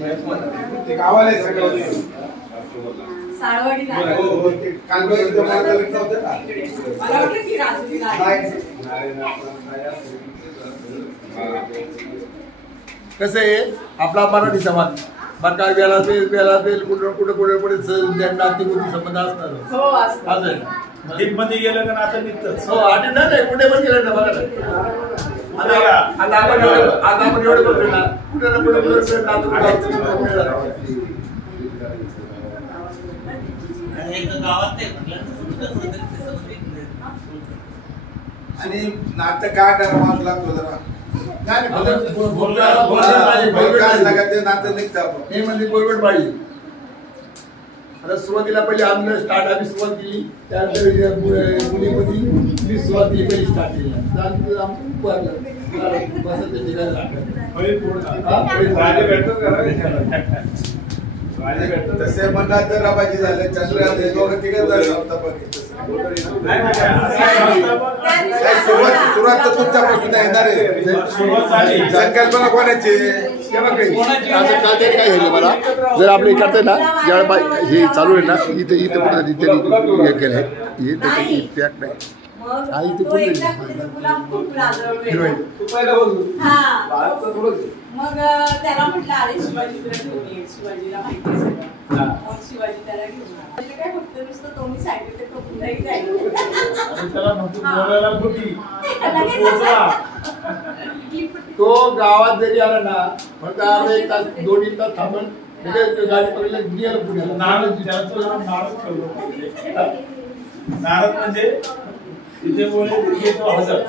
गावाला आहे सगळं साळवाडीला कसं आहे आपला मराठी समाज बरं वेळा तेल कुठं कुठे संबंध असणार मध्ये गेलं का आता निघतच हो आणि नाही कुठे पण गेलं ना बघा आता आपण एवढं करतो ना कुठे ना आणि नाटक काय करावं लागतो जरा आता सुरुवातीला पहिले आम्ही स्टार्ट आम्ही सुरुवात केली त्यानंतर मुलीमध्ये मी सुरुवात केली पहिली स्टार्ट केली तसे म्हणणार तर राबाजी झाले चंद्रयान सुरुवात तर तुमच्यापासून येणार आहे संकल्पना कोणाची काय झालं मला जर आपले करते ना ज्या हे चालू आहे ना इथे कुठे हे केलं हे पॅक नाही हा इथे मग त्याला म्हटलं अरे शिवाजी तुला घेऊन ये शिवाजीला माहिती सगळं मग शिवाजी त्याला घेऊन आला काय फक्त नुसतं तो मी सांगितलं तो पुन्हाही जाईल तो गावात जरी आला ना फक्त अर्धा एक तास 2 तास थांबून गाडी पकडल्या नियर पुण्याला नारद म्हणजे तिथे बोले हजर